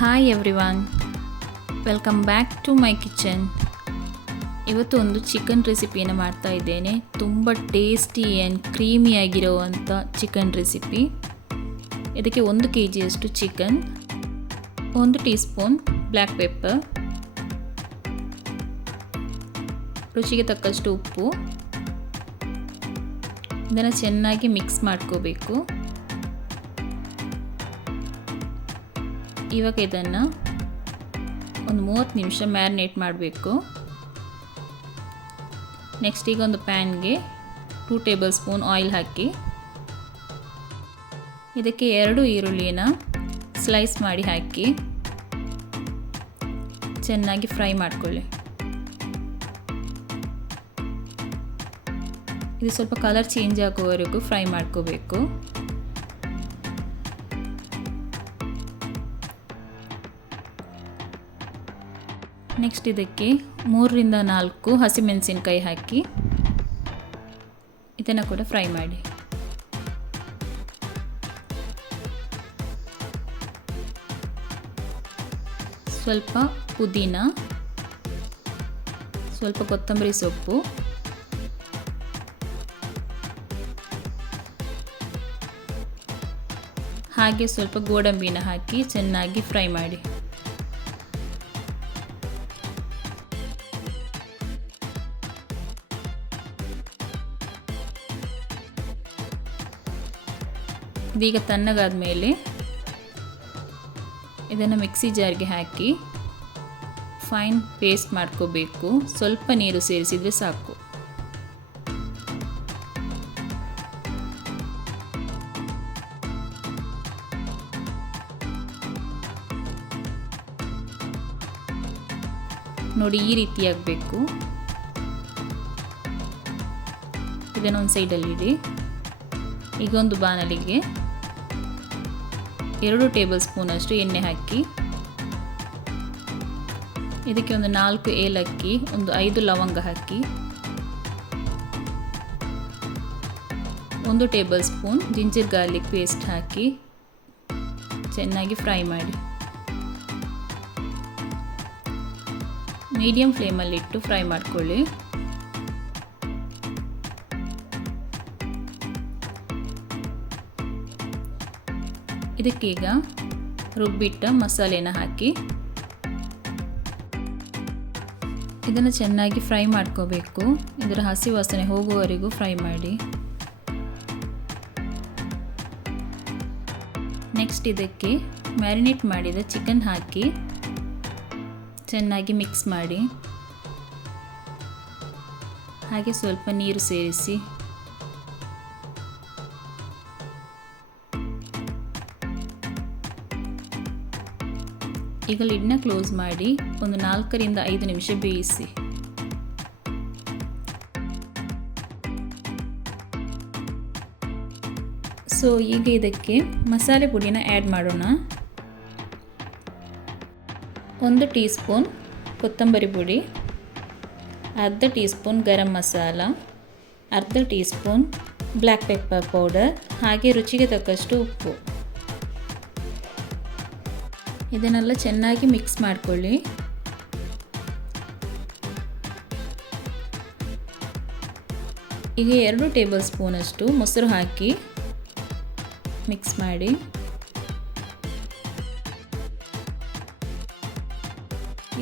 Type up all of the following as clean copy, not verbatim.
Hi everyone, welcome back to my kitchen. ಇವತ್ತು ಒಂದು chicken ರೆಸಿಪಿಯನ್ನು ಮಾಡ್ತಾ ಇದ್ದೇನೆ. ತುಂಬ ಟೇಸ್ಟಿ ಆ್ಯಂಡ್ ಕ್ರೀಮಿಯಾಗಿರುವಂಥ ಚಿಕನ್ ರೆಸಿಪಿ. ಇದಕ್ಕೆ 1 kg chicken, 1 teaspoon black pepper, ರುಚಿಗೆ ತಕ್ಕಷ್ಟು ಉಪ್ಪು. ಇದನ್ನು ಚೆನ್ನಾಗಿ ಮಿಕ್ಸ್ ಮಾಡ್ಕೋಬೇಕು. ಇವಾಗ ಇದನ್ನು ಒಂದು 30 ನಿಮಿಷ ಮ್ಯಾರಿನೇಟ್ ಮಾಡಬೇಕು. ನೆಕ್ಸ್ಟ್ ಈಗ ಒಂದು ಪ್ಯಾನ್ಗೆ 2 ಟೇಬಲ್ ಸ್ಪೂನ್ ಆಯಿಲ್ ಹಾಕಿ ಇದಕ್ಕೆ 2 ಈರುಳ್ಳಿನ ಸ್ಲೈಸ್ ಮಾಡಿ ಹಾಕಿ ಚೆನ್ನಾಗಿ ಫ್ರೈ ಮಾಡ್ಕೊಳ್ಳಿ. ಇದು ಸ್ವಲ್ಪ ಕಲರ್ ಚೇಂಜ್ ಆಗುವವರೆಗೂ ಫ್ರೈ ಮಾಡ್ಕೋಬೇಕು. ನೆಕ್ಸ್ಟ್ ಇದಕ್ಕೆ 3ರಿಂದ 4 ಹಸಿಮೆಣಸಿನಕಾಯಿ ಹಾಕಿ ಇದನ್ನು ಕೂಡ ಫ್ರೈ ಮಾಡಿ. ಸ್ವಲ್ಪ ಪುದೀನ, ಸ್ವಲ್ಪ ಕೊತ್ತಂಬರಿ ಸೊಪ್ಪು, ಹಾಗೆ ಸ್ವಲ್ಪ ಗೋಡಂಬಿನ ಹಾಕಿ ಚೆನ್ನಾಗಿ ಫ್ರೈ ಮಾಡಿ. ಇದೀಗ ತಣ್ಣಗಾದ ಮೇಲೆ ಇದನ್ನು ಮಿಕ್ಸಿ ಜಾರ್ಗೆ ಹಾಕಿ ಫೈನ್ ಪೇಸ್ಟ್ ಮಾಡ್ಕೋಬೇಕು. ಸ್ವಲ್ಪ ನೀರು ಸೇರಿಸಿದರೆ ಸಾಕು. ನೋಡಿ, ಈ ರೀತಿ ಆಗಬೇಕು. ಇದನ್ನೊಂದು ಸೈಡಲ್ಲಿಡಿ. ಈಗ ಒಂದು ಬಾಣಲಿಗೆ 2 ಟೇಬಲ್ ಸ್ಪೂನ್ ಅಷ್ಟು ಎಣ್ಣೆ ಹಾಕಿ ಇದಕ್ಕೆ ಒಂದು 4 ಏಲಕ್ಕಿ, ಒಂದು 5 ಲವಂಗ ಹಾಕಿ 1 tablespoon ginger garlic paste ಹಾಕಿ ಚೆನ್ನಾಗಿ ಫ್ರೈ ಮಾಡಿ. ಮೀಡಿಯಂ ಫ್ಲೇಮಲ್ಲಿಟ್ಟು ಫ್ರೈ ಮಾಡ್ಕೊಳ್ಳಿ. ಇದಕ್ಕೀಗ ರುಬ್ಬಿಟ್ಟ ಮಸಾಲೆನ ಹಾಕಿ ಇದನ್ನು ಚೆನ್ನಾಗಿ ಫ್ರೈ ಮಾಡ್ಕೋಬೇಕು. ಇದರ ಹಸಿ ವಾಸನೆ ಹೋಗುವವರೆಗೂ ಫ್ರೈ ಮಾಡಿ. ನೆಕ್ಸ್ಟ್ ಇದಕ್ಕೆ ಮ್ಯಾರಿನೇಟ್ ಮಾಡಿದ ಚಿಕನ್ ಹಾಕಿ ಚೆನ್ನಾಗಿ ಮಿಕ್ಸ್ ಮಾಡಿ. ಹಾಗೆ ಸ್ವಲ್ಪ ನೀರು ಸೇರಿಸಿ ಈಗ ಲಿಡ್ನ ಕ್ಲೋಸ್ ಮಾಡಿ ಒಂದು 4ರಿಂದ 5 ನಿಮಿಷ ಬೇಯಿಸಿ. ಸೊ ಈಗ ಇದಕ್ಕೆ ಮಸಾಲೆ ಪುಡಿನ ಆ್ಯಡ್ ಮಾಡೋಣ. 1 ಟೀ ಸ್ಪೂನ್ ಕೊತ್ತಂಬರಿ ಪುಡಿ, ಅರ್ಧ ಟೀ ಸ್ಪೂನ್ ಗರಂ ಮಸಾಲ, ಅರ್ಧ tea spoon black pepper powder, ಹಾಗೆ ರುಚಿಗೆ ತಕ್ಕಷ್ಟು ಉಪ್ಪು. ಇದನ್ನೆಲ್ಲ ಚೆನ್ನಾಗಿ ಮಿಕ್ಸ್ ಮಾಡಿಕೊಳ್ಳಿ. ಈಗ 2 ಟೇಬಲ್ ಸ್ಪೂನ್ ಅಷ್ಟು ಮೊಸರು ಹಾಕಿ ಮಿಕ್ಸ್ ಮಾಡಿ.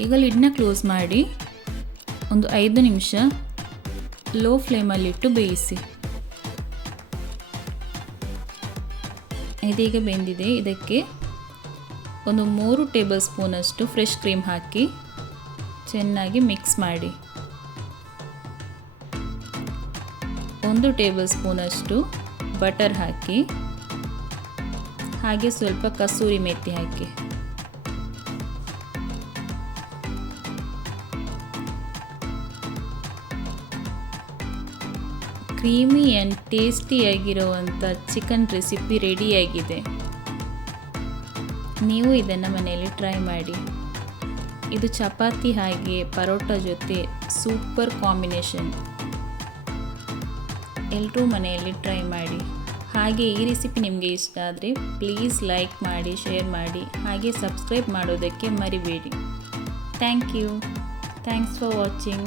ಈಗ ಲಿಡ್ನ ಕ್ಲೋಸ್ ಮಾಡಿ ಒಂದು 5 ನಿಮಿಷ ಲೋ ಫ್ಲೇಮಲ್ಲಿಟ್ಟು ಬೇಯಿಸಿ. ಇದೀಗ ಬೆಂದಿದೆ. ಇದಕ್ಕೆ ಒಂದು 3 ಟೇಬಲ್ ಸ್ಪೂನ್ ಅಷ್ಟು ಫ್ರೆಶ್ ಕ್ರೀಮ್ ಹಾಕಿ ಚೆನ್ನಾಗಿ ಮಿಕ್ಸ್ ಮಾಡಿ. 1 ಟೇಬಲ್ ಸ್ಪೂನ್ ಅಷ್ಟು ಬಟರ್ ಹಾಕಿ ಹಾಗೆ ಸ್ವಲ್ಪ ಕಸೂರಿ ಮೆಥಿ ಹಾಕಿ. ಕ್ರೀಮಿ ಆ್ಯಂಡ್ ಟೇಸ್ಟಿಯಾಗಿರುವಂಥ ಚಿಕನ್ ರೆಸಿಪಿ ರೆಡಿಯಾಗಿದೆ. ನೀವು ಇದನ್ನು ಮನೆಯಲ್ಲಿ ಟ್ರೈ ಮಾಡಿ. ಇದು ಚಪಾತಿ ಹಾಗೆ ಪರೋಟ ಜೊತೆ ಸೂಪರ್ ಕಾಂಬಿನೇಷನ್. ಎಲ್ಲರೂ ಮನೆಯಲ್ಲಿ ಟ್ರೈ ಮಾಡಿ. ಹಾಗೆ ಈ ರೆಸಿಪಿ ನಿಮಗೆ ಇಷ್ಟ ಆದರೆ ಪ್ಲೀಸ್ ಲೈಕ್ ಮಾಡಿ, ಶೇರ್ ಮಾಡಿ, ಹಾಗೆ ಸಬ್ಸ್ಕ್ರೈಬ್ ಮಾಡೋದಕ್ಕೆ ಮರಿಬೇಡಿ. Thank you. Thanks for watching.